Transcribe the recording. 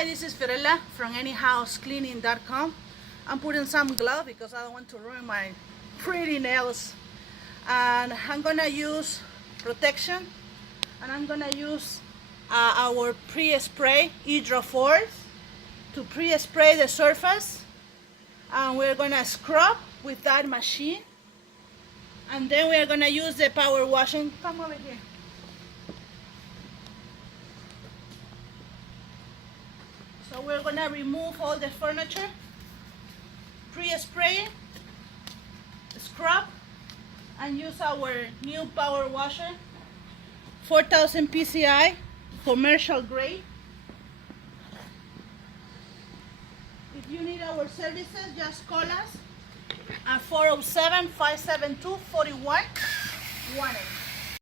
Hi, this is Fiorella from anyhousecleaning.com. I'm putting some glove because I don't want to ruin my pretty nails. And I'm gonna use protection, and I'm gonna use our pre-spray Hydroforce to pre-spray the surface. And we're gonna scrub with that machine. And then we're gonna use the power washing. Come over here. So we're gonna remove all the furniture, pre-spray, scrub, and use our new power washer, 4000 PCI, commercial grade. If you need our services, just call us at 407-572-4118.